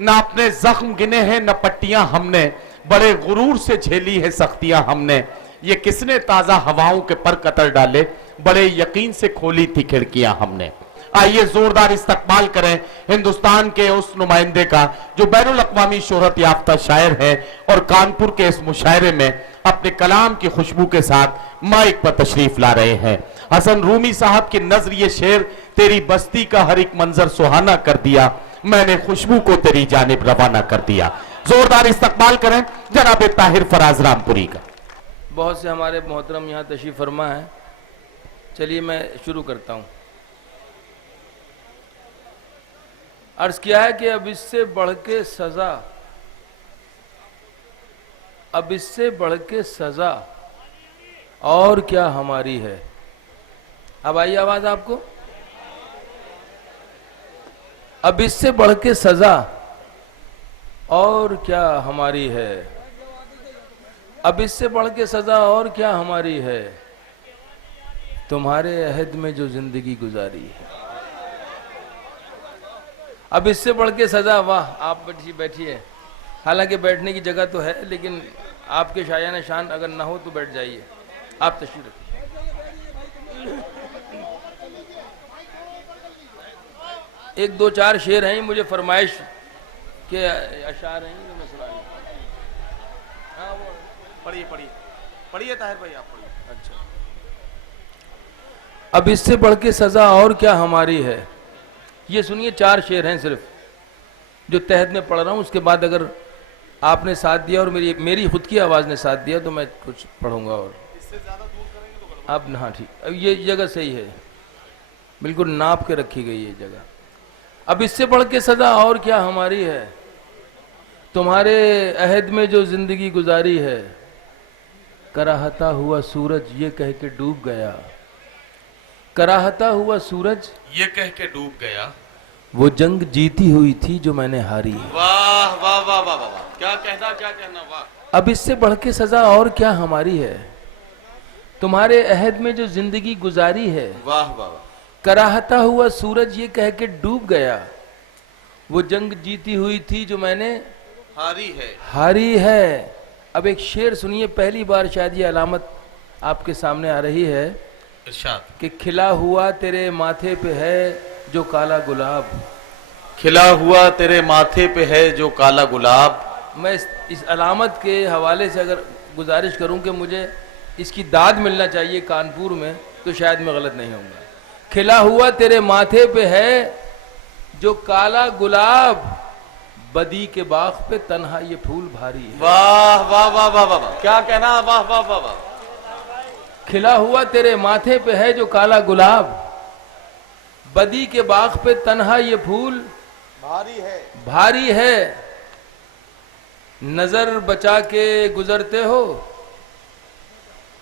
ना अपने जख्म गिने हैं न पट्टियां हमने, बड़े गुरूर से झेली है सख्तियां हमने। ये किसने ताजा हवाओं के पर कतर डाले, बड़े यकीन से खोली थी खिड़कियां हमने। आइए जोरदार इस्तकबाल करें हिंदुस्तान के उस नुमाइंदे का जो बैनुल अक़वामी शोहरत याफ्ता शायर है और कानपुर के इस मुशायरे में अपने कलाम की खुशबू के साथ माइक पर तशरीफ ला रहे हैं। हसन रूमी साहब की नज़र ये शेर, तेरी बस्ती का हर एक मंजर सुहाना कर दिया, मैंने खुशबू को तेरी जानिब रवाना कर दिया। जोरदार इस्तकबाल करें जनाब ताहिर फराज रामपुरी का। बहुत से हमारे मोहतरम यहाँ तशरीफ फरमा है। चलिए मैं शुरू करता हूँ। अर्ज किया है कि अब इससे बढ़ के सजा, अब इससे बढ़ के सजा और क्या हमारी है। अब आई आवाज आपको। अब इससे बढ़ के सजा और क्या हमारी है, अब इससे बढ़ के सजा और क्या हमारी है, तुम्हारे अहद में जो जिंदगी गुजारी है। अब इससे बढ़ के सजा, वाह आप बैठिए। हालांकि बैठने की जगह तो है, लेकिन आपके शायान शान अगर ना हो तो बैठ जाइए। आप तशरीफ रखिए। एक दो चार शेर हैं, मुझे फरमाइश के अशार हैं जो मैं सुना रहा हूं। हाँ वो पढ़िए पढ़िए पढ़िए ताहिर भाई, आप पढ़िए। अच्छा, अब इससे बढ़ के सजा और क्या हमारी है। ये सुनिए, चार शेर हैं सिर्फ जो तहत में पढ़ रहा हूं। उसके बाद अगर आपने साथ दिया और मेरी खुद की आवाज ने साथ दिया तो मैं कुछ पढ़ूंगा। और इससे ज्यादा दूर करेंगे तो अब हाँ ठीक, अब ये जगह सही है, बिल्कुल नाप के रखी गई है जगह। अब इससे बढ़ के सजा और क्या हमारी है, तुम्हारे अहद में जो जिंदगी गुजारी है। कराहता हुआ सूरज ये कह के डूब गया, कराहता हुआ सूरज ये कह के डूब गया, वो जंग जीती हुई थी जो मैंने हारी। वाह वाह वाह वाह वाह, क्या कहना वाह। अब इससे बढ़ के सजा और क्या हमारी है, तुम्हारे अहद में जो जिंदगी गुजारी है। वाह वाह। कराहता हुआ सूरज ये कह के डूब गया, वो जंग जीती हुई थी जो मैंने हारी है। अब एक शेर सुनिए, पहली बार शायद ये अलामत आपके सामने आ रही है कि खिला हुआ तेरे माथे पे है जो काला गुलाब, खिला हुआ तेरे माथे पे है जो काला गुलाब। मैं इस अलामत के हवाले से अगर गुजारिश करूं कि मुझे इसकी दाद मिलना चाहिए कानपुर में, तो शायद मैं गलत नहीं होऊंगा। खिला हुआ तेरे माथे पे है जो काला गुलाब, बदी के बाग पे तन्हा ये फूल भारी है। वाह वाह वाह वाह वाह, क्या कहना, वाह वाह वाह वाह। खिला हुआ तेरे माथे पे है जो काला गुलाब, बदी के बाग पे तन्हा ये फूल भारी है। नजर बचा के गुजरते हो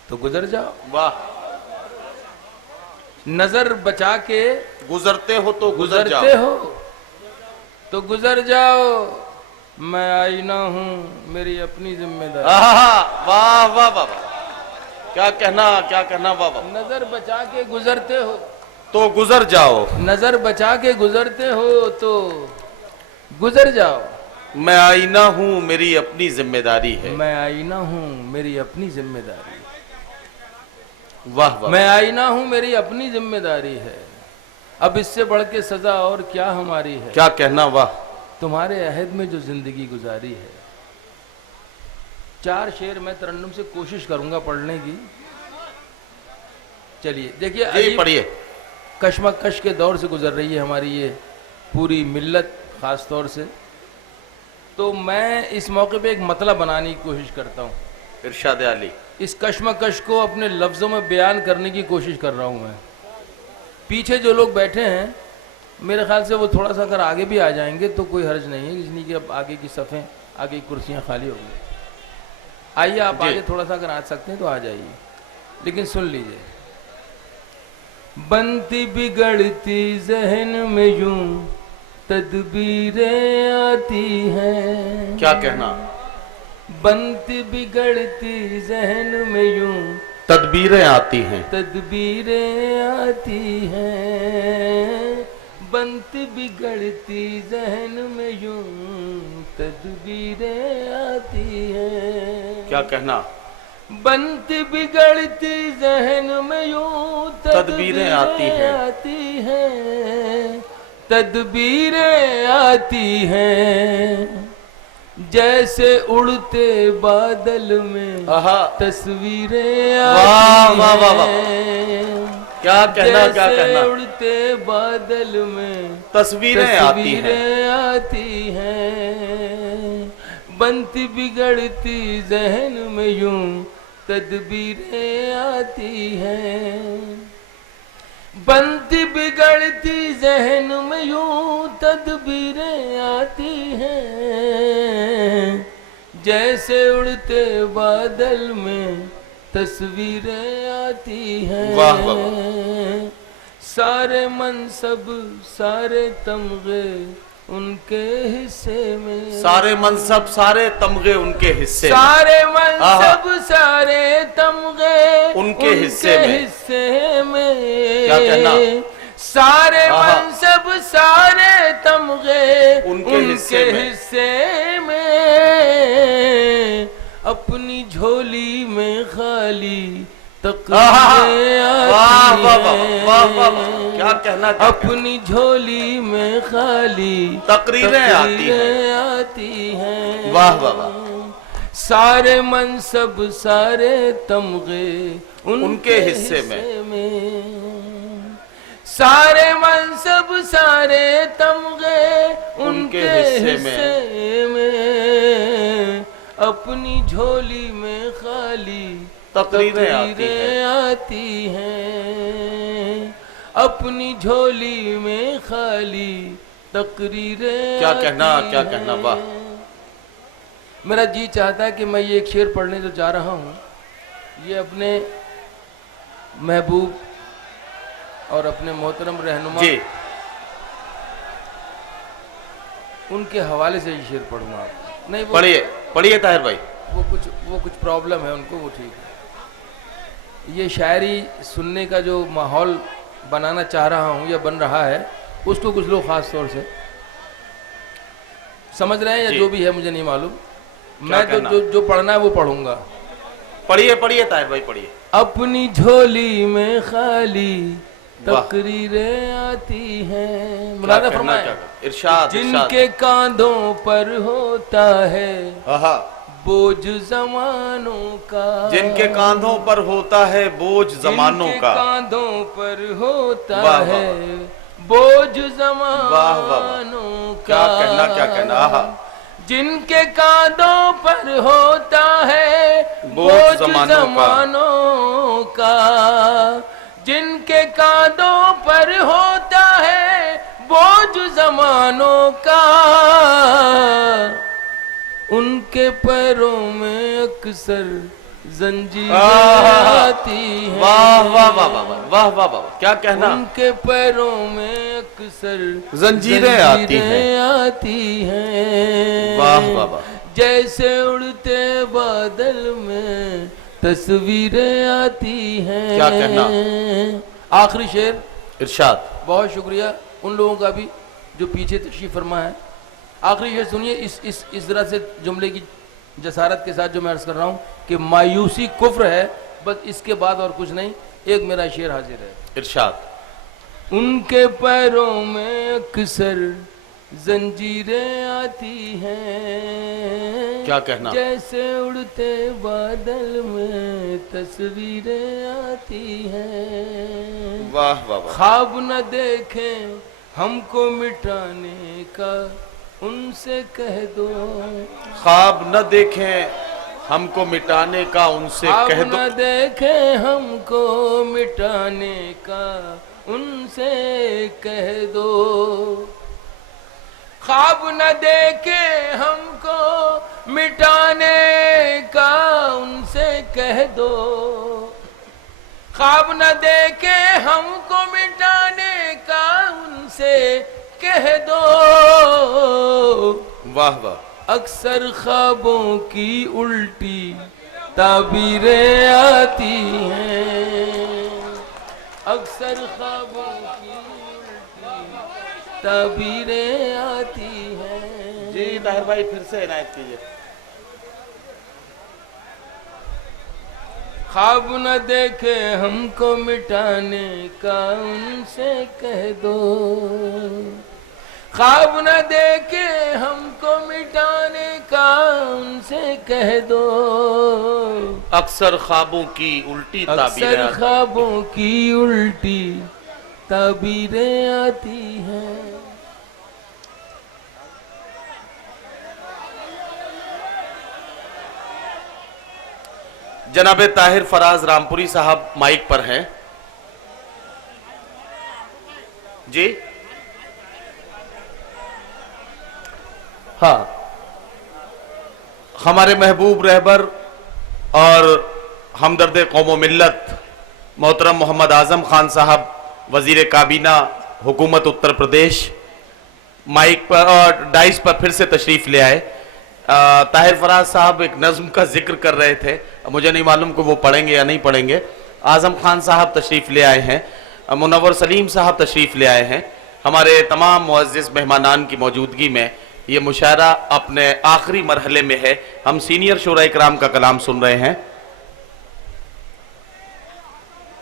तो गुजर जाओ। वाह। नजर बचा के गुजरते हो तो गुजरते हो तो गुजर जाओ, मैं आईना हूं मेरी अपनी जिम्मेदारी। वाह वाह वाह, क्या कहना वाह वाह। नजर बचा के गुजरते हो तो गुजर जाओ, नजर बचा के गुजरते हो तो गुजर जाओ। मैं आईना हूं मेरी अपनी जिम्मेदारी है, मैं आईना हूं मेरी अपनी जिम्मेदारी। वाह वाह। मैं आईना हूं मेरी अपनी जिम्मेदारी है। अब इससे बढ़ के सजा और क्या हमारी है, क्या कहना वाह, तुम्हारे अहद में जो जिंदगी गुजारी है। चार शेर मैं तरन्नुम से कोशिश करूंगा पढ़ने की। चलिए देखिए, पढ़िए। कश्मकश के दौर से गुजर रही है हमारी ये पूरी मिल्लत, खास तौर से। तो मैं इस मौके पे एक मतलब बनाने की कोशिश करता हूँ। इरशाद अली। इस कश्मकश को अपने लफ्ज़ों में बयान करने की कोशिश कर रहा हूँ मैं। पीछे जो लोग बैठे हैं, मेरे ख्याल से वो थोड़ा सा अगर आगे भी आ जाएंगे तो कोई हर्ज नहीं है, इसलिए कि अब आगे की सफ़ें, आगे की कुर्सियाँ खाली हो गई। आइए आप आगे थोड़ा सा अगर आ सकते हैं तो आ जाइए, लेकिन सुन लीजिए। बनती बिगड़ती जहन में यूं तदबीरें आती हैं। क्या कहना, बनती बिगड़ती जहन में यूं तदबीरें आती हैं, तदबीरें आती हैं। बनती बिगड़ती जहन में यूं तदबीरें आती हैं। क्या कहना? बनती बिगड़ती जहन में यूं तदबीरें आती हैं। तदबीरें आती हैं। जैसे उड़ते बादल में तस्वीरें आती हैं। क्या कहना, क्या कहना? उड़ते बादल में तस्वीरें आती हैं। बनती बिगड़ती जहन में यूं तदबीरें आती हैं। बनती बिगड़ती जहन में यूं तदबीरें आती हैं। जैसे उड़ते बादल में तस्वीरें आती हैं। वाह वाह। सारे मनसब सारे तमगे उनके हिस्से में। सारे मनसब सारे तमगे उनके हिस्से में। सारे मनसब सारे तमगे उनके हिस्से में। क्या कहना? सारे मनसब सारे तमगे उनके हिस्से में। अपनी झोली में खाली तकरीरें आती हैं। क्या कहना? अपनी झोली में खाली तकरीरें आती हैं। वाह वाह वाह। सारे मनसब सारे तमगे उनके हिस्से में। सारे मनसब सारे तमगे उनके हिस्से में। अपनी झोली में खाली तकरीरें आती हैं। अपनी झोली में खाली तकरीरें। क्या कहना, क्या कहना? वाह। मेरा जी चाहता है कि मैं ये एक शेर पढ़ने जो जा रहा हूँ ये अपने महबूब और अपने मोहतरम रहनुमा जी उनके हवाले से ये शेर पढ़ूंगा। नहीं पढ़िए ताहिर भाई। वो कुछ प्रॉब्लम है उनको, वो ठीक है। ये शायरी सुनने का जो माहौल बनाना चाह रहा हूँ या बन रहा है उसको कुछ लोग खास तौर से समझ रहे हैं या जो भी है मुझे नहीं मालूम। मैं जो पढ़ना है वो पढ़ूंगा। पढ़िए ताहिर भाई, पढ़िए। अपनी झोली में खाली तकरीरें आती हैं। मुलाज़ा फरमाएं। इरशाद। जिनके कांधों पर होता है बोझ जमानों का। जिनके कांधों पर होता है बोझ जमानों का। कांधों पर होता है बोझ जमानों का। क्या कहना, क्या कहना? जिनके कांधों पर होता है बोझ जमानों का। जिनके कांधों पर होता है बोझ जमानों का। उनके पैरों में अक्सर जंजीरें आती हैं। वाह वाह वाह वाह वाह वाह वाह। क्या कहना? उनके पैरों में अक्सर जंजीरें आती हैं। वाह वाह वाह। जैसे उड़ते बादल में तस्वीरें आती हैं। क्या कहना? आखिरी शेर। इरशाद। बहुत शुक्रिया उन लोगों का भी जो पीछे तशरीफ फरमा है। आखिरी शेर सुनिए इस तरह से जुमले की जसारत के साथ जो मैं अर्ज कर रहा हूँ कि मायूसी कुफ्र है, बस इसके बाद और कुछ नहीं। एक मेरा शेर हाजिर है। इरशाद। उनके पैरों में अक्सर जंजीरें आती हैं। क्या कहना? जैसे उड़ते बादल में तस्वीरें आती हैं। वाह वाह वाह। ख्वाब न देखें हमको मिटाने का उनसे कह दो। ख्वाब न देखें हमको मिटाने का उनसे कह दो। न देखें हमको मिटाने का उनसे कह दो। ख्वाब न देखें हमको मिटाने का उनसे कह दो। ख्वाब न देखें हमको मिटाने का उनसे कह दो। वाह वाह। अक्सर ख्वाबों की उल्टी ताबीरें आती हैं। अक्सर ख्वाबों की उल्टी तबीरें आती हैं। जी ताहिर भाई फिर से इनायत कीजिए। ख्वाब न देखे हमको मिटाने का उनसे कह दो, ख्वाब न देखे हमको मिटाने का उनसे कह दो। अक्सर ख्वाबों की उल्टी ताबीरें अक्सर ख्वाबों की उल्टी ताबीरें आती हैं। जनाबे ताहिर फराज रामपुरी साहब माइक पर हैं। जी हाँ, हमारे महबूब रहबर और हमदर्द कौम मिल्लत मोहतरम मोहम्मद आजम खान साहब वजीर काबीना हुकूमत उत्तर प्रदेश माइक पर और डाइस पर फिर से तशरीफ ले आए। ताहिर फराज साहब एक नज्म का जिक्र कर रहे थे, मुझे नहीं मालूम कि वो पढ़ेंगे या नहीं पढ़ेंगे। आजम खान साहब तशरीफ ले आए हैं, मुनव्वर सलीम साहब तशरीफ ले आए हैं। हमारे तमाम मुअज़्ज़िज़ मेहमानान की मौजूदगी में ये मुशायरा अपने आखिरी मरहले में है। हम सीनियर शोरा इकराम का कलाम सुन रहे हैं।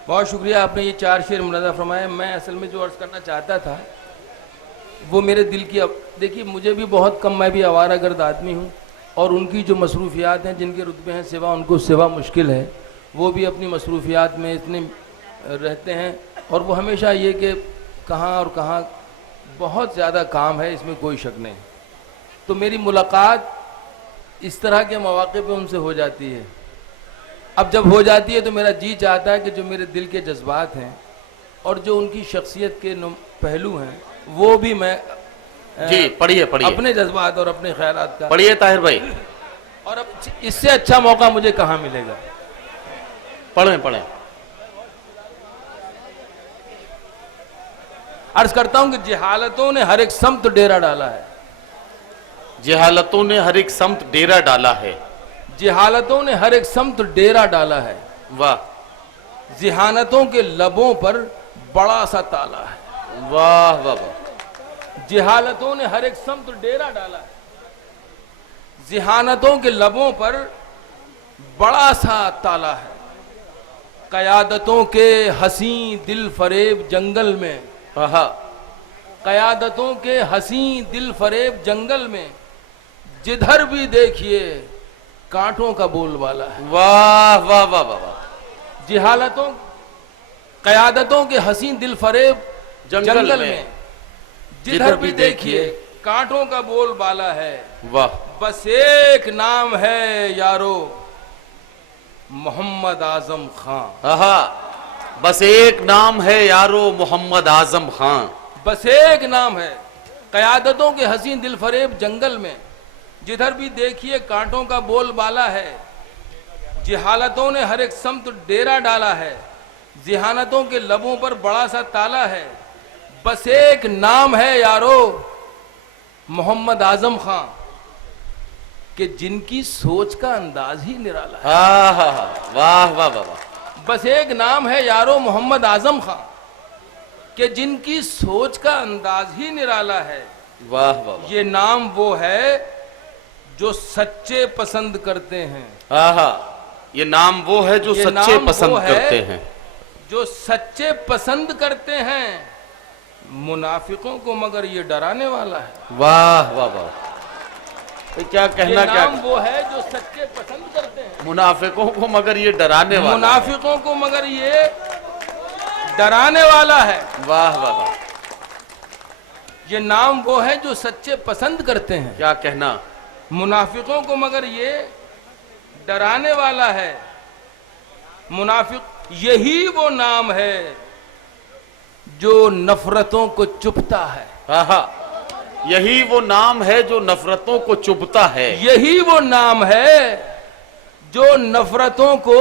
बहुत शुक्रिया, आपने ये 4 शेर मुनाज़ा फरमाया। मैं असल में जो अर्ज़ करना चाहता था वो मेरे दिल की, अब देखिए मुझे भी बहुत कम, मैं भी आवारा गर्द आदमी हूँ और उनकी जो मसरूफियात हैं, जिनके रुतबे हैं सिवा, उनको सिवा मुश्किल है। वो भी अपनी मसरूफियात में इतने रहते हैं और वो हमेशा ये कि कहाँ और कहाँ बहुत ज़्यादा काम है, इसमें कोई शक नहीं। तो मेरी मुलाकात इस तरह के मौक़े पे उनसे हो जाती है। अब जब हो जाती है तो मेरा जी चाहता है कि जो मेरे दिल के जज्बात हैं और जो उनकी शख्सियत के पहलू हैं वो भी मैं जी पढ़िए पढ़िए अपने जज्बात और अपने ख्यालात का पढ़िए ताहिर भाई। और अब इससे अच्छा मौका मुझे कहाँ मिलेगा। पढ़ें पढ़ें। अर्ज करता हूं कि जहालतों ने हर एक समत डेरा डाला है। जहालतों ने हर एक समत डेरा डाला है। जहालतों ने हर एक समत डेरा डाला है। वाह। जिहानतों के लबों पर बड़ा सा ताला है। वाह वाह वाह। जहालतों ने हर एक समत डेरा डाला है। जिहानतों के लबों पर बड़ा सा ताला है। क़यादतों के हसी दिल फरेब जंगल में, क़यादतों के हसी दिल फरेब जंगल में जिधर भी देखिए कांटों का बोलबाला है। वाह वाह वाह वाह। जिहालतों क़यादतों के हसी दिल फरेब जंगल में जिधर भी देखिए कांटों का बोलबाला है। वाह। बस एक नाम है यारो, मोहम्मद आजम खान। बस एक नाम है यारो, मोहम्मद आजम खान। बस एक नाम है। क़यादतों के हसीन दिल फरेब जंगल में जिधर भी देखिए कांटों का बोलबाला है। जिहालतों ने हर एक समत डेरा डाला है। जिहानतों के लबों पर बड़ा सा ताला है। बस एक नाम है यारो, मोहम्मद आजम खान, कि जिनकी सोच का अंदाज ही निराला है। वाह वाह वाह। बस एक नाम है यारो, मोहम्मद आजम खान, कि जिनकी सोच का अंदाज ही निराला है। वाह वाह। ये नाम वो है जो सच्चे पसंद करते हैं। ये नाम वो है जो सच्चे पसंद करते हैं। जो सच्चे पसंद करते हैं, मुनाफिकों को मगर ये डराने वाला है। वाह वाह वाह। तो क्या कहना, क्या नाम वो है जो सच्चे पसंद करते हैं, मुनाफिकों को मगर ये डराने वाला, मुनाफिकों को मगर ये डराने वाला है। वाह वाह वाह। ये नाम वो है जो सच्चे पसंद करते हैं। क्या कहना, मुनाफिकों को मगर ये डराने वाला है। मुनाफिक यही वो नाम है जो नफरतों को चुपता है। यही वो नाम है जो नफरतों को चुभता है। यही वो नाम है जो नफरतों को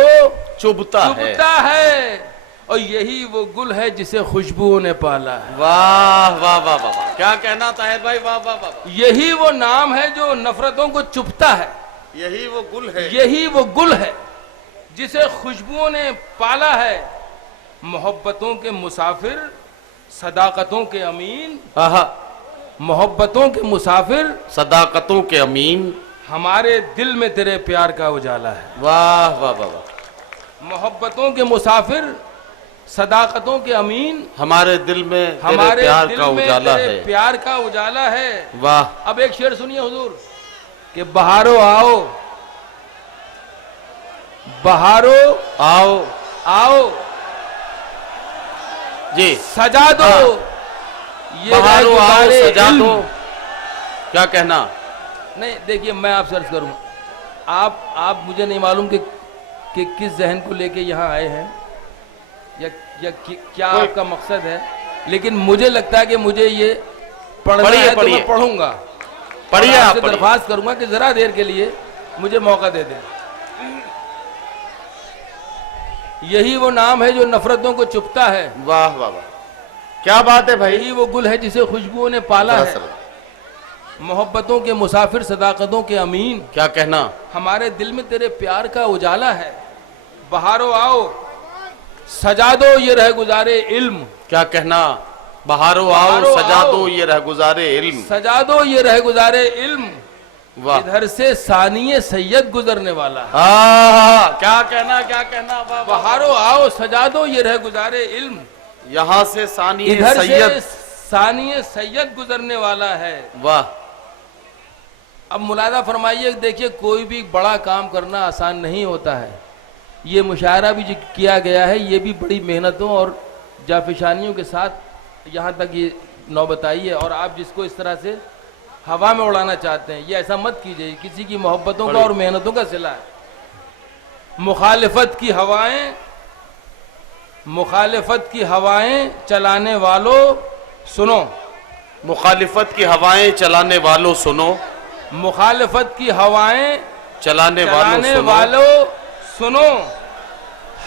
चुभता है। और यही वो गुल है जिसे खुशबुओं ने पाला है। वाह वाह वाह वाह। क्या कहना ताहिर भाई, वाह वाह वाह। यही वो नाम है जो नफरतों को चुभता है। यही वो गुल है, यही वो गुल है जिसे खुशबुओं ने पाला है। मोहब्बतों के मुसाफिर, सदाकतों के अमीन, मोहब्बतों के मुसाफिर, सदाकतों के अमीन, हमारे दिल में तेरे प्यार का उजाला है। वाह वाह वाह वाह। मोहब्बतों के मुसाफिर, सदाकतों के अमीन, हमारे दिल में तेरे हमारे प्यार दिल का में उजाला तेरे है। प्यार का उजाला है। वाह। अब एक शेर सुनिए हुजूर कि बहारो आओ, बहारो आओ आओ, जी, सजा दो ये बहारो आओ गुजारे सजा इल्म। दो। क्या कहना? नहीं देखिए, मैं आप सर्च करूं, आप मुझे नहीं मालूम कि किस जहन को लेके यहाँ आए हैं या क्या आपका मकसद है, लेकिन मुझे लगता है कि मुझे ये पढ़ना है तो मैं पढ़ूंगा। पढ़िए, और आप आपसे पढ़िए। दरख्वास्त करूंगा कि जरा देर के लिए मुझे मौका दे दें। यही वो नाम है जो नफरतों को चुपता है। वाह वाह वाह, क्या बात है भाई। यही वो गुल है जिसे खुशबुओं ने पाला है। दरअसल, मोहब्बतों के मुसाफिर, सदाकतों के अमीन, क्या कहना? हमारे दिल में तेरे प्यार का उजाला है। बहारो आओ, सजा दो ये रह गुजारे इल्म। क्या कहना? बहारो आओ सजा दो ये रह गुजारे इल्म। सजा दो ये रह गुजारे इल्म। वाह। इधर से सानिए सैयद गुजरने वाला है। क्या कहना, क्या कहना? वाह, वाह। बहारो आओ, सजा दो ये रह गुजारे इल्म। यहाँ से सानिए इधर से सैयद, सानिए सैयद गुजरने वाला है। वाह। अब मुलादा फरमाइए, देखिए कोई भी बड़ा काम करना आसान नहीं होता है। ये मुशायरा भी जो किया गया है, ये भी बड़ी मेहनतों और जाफिशानियों के साथ यहाँ तक ये नौबत आई है। और आप जिसको इस तरह से हवा में उड़ाना चाहते हैं, ये ऐसा मत कीजिए। किसी की मोहब्बतों का और मेहनतों का सिला है। मुखालिफत की हवाएं, मुखालिफत की हवाएं चलाने वालों सुनो। मुखालिफत की हवाएं चलाने वालों सुनो। मुखालिफत की हवाएं चलाने वालों सुनो।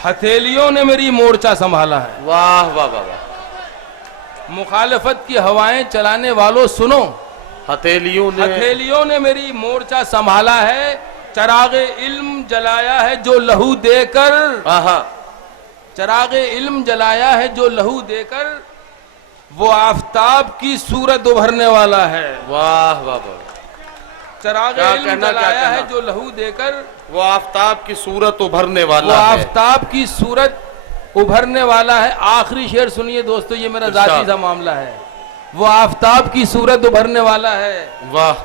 हथेलियों ने मेरी मोर्चा संभाला है। वाह वाह वाह वाह। मुखालिफत की हवाएं चलाने वालों सुनो। हथेलियों ने मेरी मोर्चा संभाला है। चरागे इल्म जलाया है जो लहू देकर। चरागे इल्म जलाया है जो लहू देकर। वो आफताब की सूरत उभरने वाला है। वाह वाह वाह। चरागे इल्म जलाया है जो लहू देकर। वो आफताब की सूरत उभरने वाला है। है। आफताब की सूरत उभरने वाला है। आखिरी शेर सुनिए दोस्तों, ये मेरा जाती सा मामला है। वो आफताब की सूरत उभरने वाला है। वाह।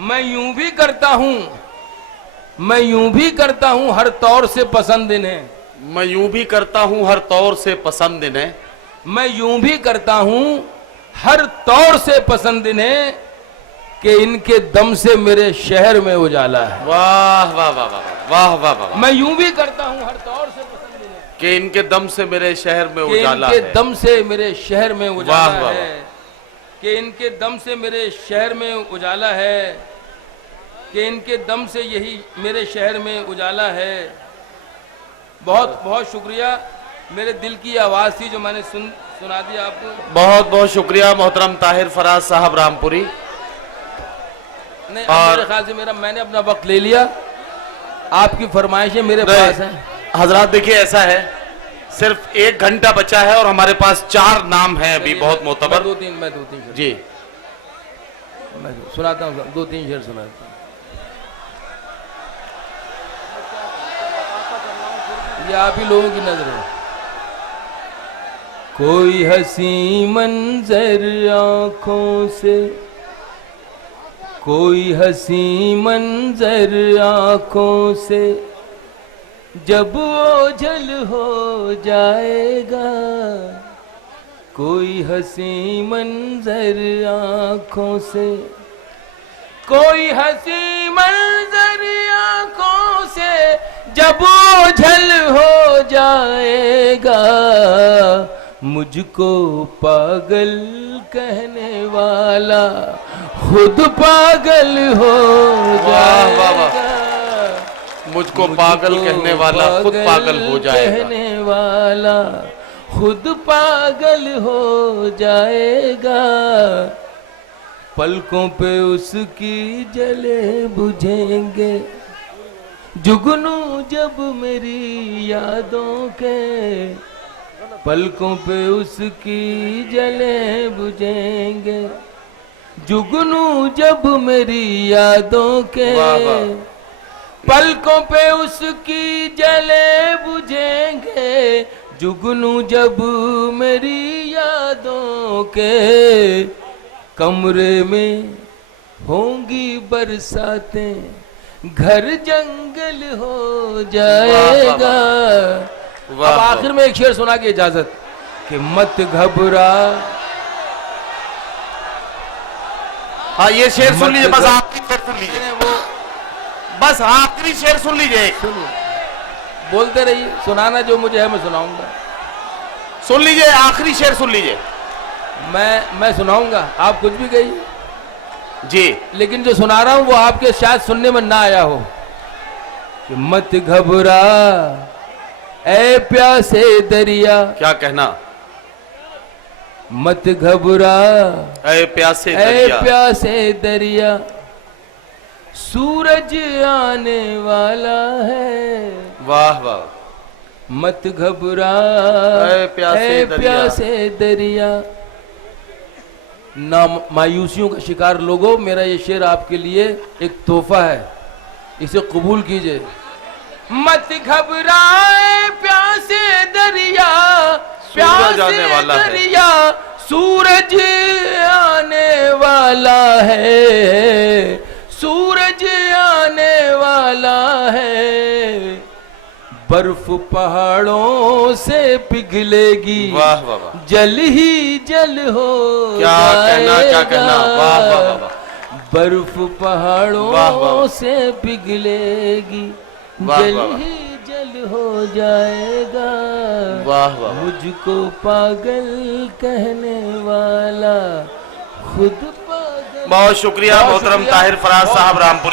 मैं यूं भी करता हूं, मैं यूं भी करता हूं हर तौर से पसंद इन्हें। मैं यूं भी करता हूं हर तौर से पसंद इन्हें। मैं यूं भी करता हूं हर तौर से पसंद इन्हें कि इनके दम से मेरे शहर में उजाला है। वाह वाह वाह वाह वाह वाह वाह। मैं यूं भी करता हूं हर तौर से पसंद इन्हें कि इनके दम से मेरे शहर में उजाला है। इनके दम से मेरे शहर में उजाला है। कि इनके दम से मेरे शहर में उजाला है। कि इनके दम से यही मेरे शहर में उजाला है। बहुत बहुत शुक्रिया। मेरे दिल की आवाज़ थी जो मैंने सुना दी आपको। बहुत बहुत शुक्रिया मोहतरम ताहिर फराज साहब रामपुरी। नहीं, मेरे ख्याल से मैंने अपना वक्त ले लिया। आपकी फरमाइशें मेरे पास हैं। हजरात देखिए, ऐसा है सिर्फ 1 घंटा बचा है और हमारे पास 4 नाम हैं अभी बहुत मोतबर। मैं दो तीन जी मैं सुनाता हूँ, 2-3 शेर सुनाता हूँ। ये आप ही लोगों की नजर है। कोई हंसी मंजर आंखों से, कोई हंसी मंजर आंखों से जब ओझल हो जाएगा। कोई हंसी मंजर आंखों से, कोई हंसी मंजर आंखों से जब ओझल हो जाएगा। मुझको पागल कहने वाला खुद पागल हो जाएगा। मुझको पागल कहने वाला खुद पागल हो जाएगा। कहने वाला खुद पागल हो जाएगा। पलकों पे उसकी जले बुझेंगे जुगनू जब मेरी यादों के। पलकों पे उसकी जले बुझेंगे जुगनू जब मेरी यादों के वाह, वाह। पलकों पे उसकी जले बुझेंगे, जुगनू जब मेरी यादों के कमरे में होंगी बरसातें, घर जंगल हो जाएगा। वाह, अब वाह। आखिर में एक शेर सुना के इजाजत कि मत घबरा। हाँ, ये शेर सुन मत लीजिए, बस घ- आखिरी शेर सुन लीजिए, वो बस आखिरी शेर सुन लीजिए, सुनिए, बोलते रहिए, सुनाना जो मुझे है मैं सुनाऊंगा। सुन लीजिए, आखिरी शेर सुन लीजिए मैं सुनाऊंगा, आप कुछ भी कहिए, जी। लेकिन जो सुना रहा हूं वो आपके शायद सुनने में ना आया हो। कि मत घबरा ऐ प्यासे दरिया, क्या कहना? मत घबरा ऐ प्यासे ऐ दरिया, प्यासे दरिया, सूरज आने वाला है। वाह वाह। मत घबरा ऐ प्यासे दरिया। प्यासे दरिया। ना मायूसियों का शिकार लोगों, मेरा ये शेर आपके लिए एक तोहफा है, इसे कबूल कीजिए। मत घबराए प्यासे दरिया, सूरज आने वाला है। दरिया, सूरज आने वाला है, सूरज आने वाला है। बर्फ पहाड़ों से पिघलेगी, वाह वाह वाह। जल ही जल हो क्या कहना, क्या कहना, वाह वाह वाह वाह। बर्फ पहाड़ों वाह, वाह। से पिघलेगी, वाह, जल वाह। ही जल हो जाएगा। वाह वाह वाह। मुझको पागल कहने वाला खुद पागल। बहुत शुक्रिया बहुत मोहतरम शुक्रिया। ताहिर फराज साहब रामपुरी।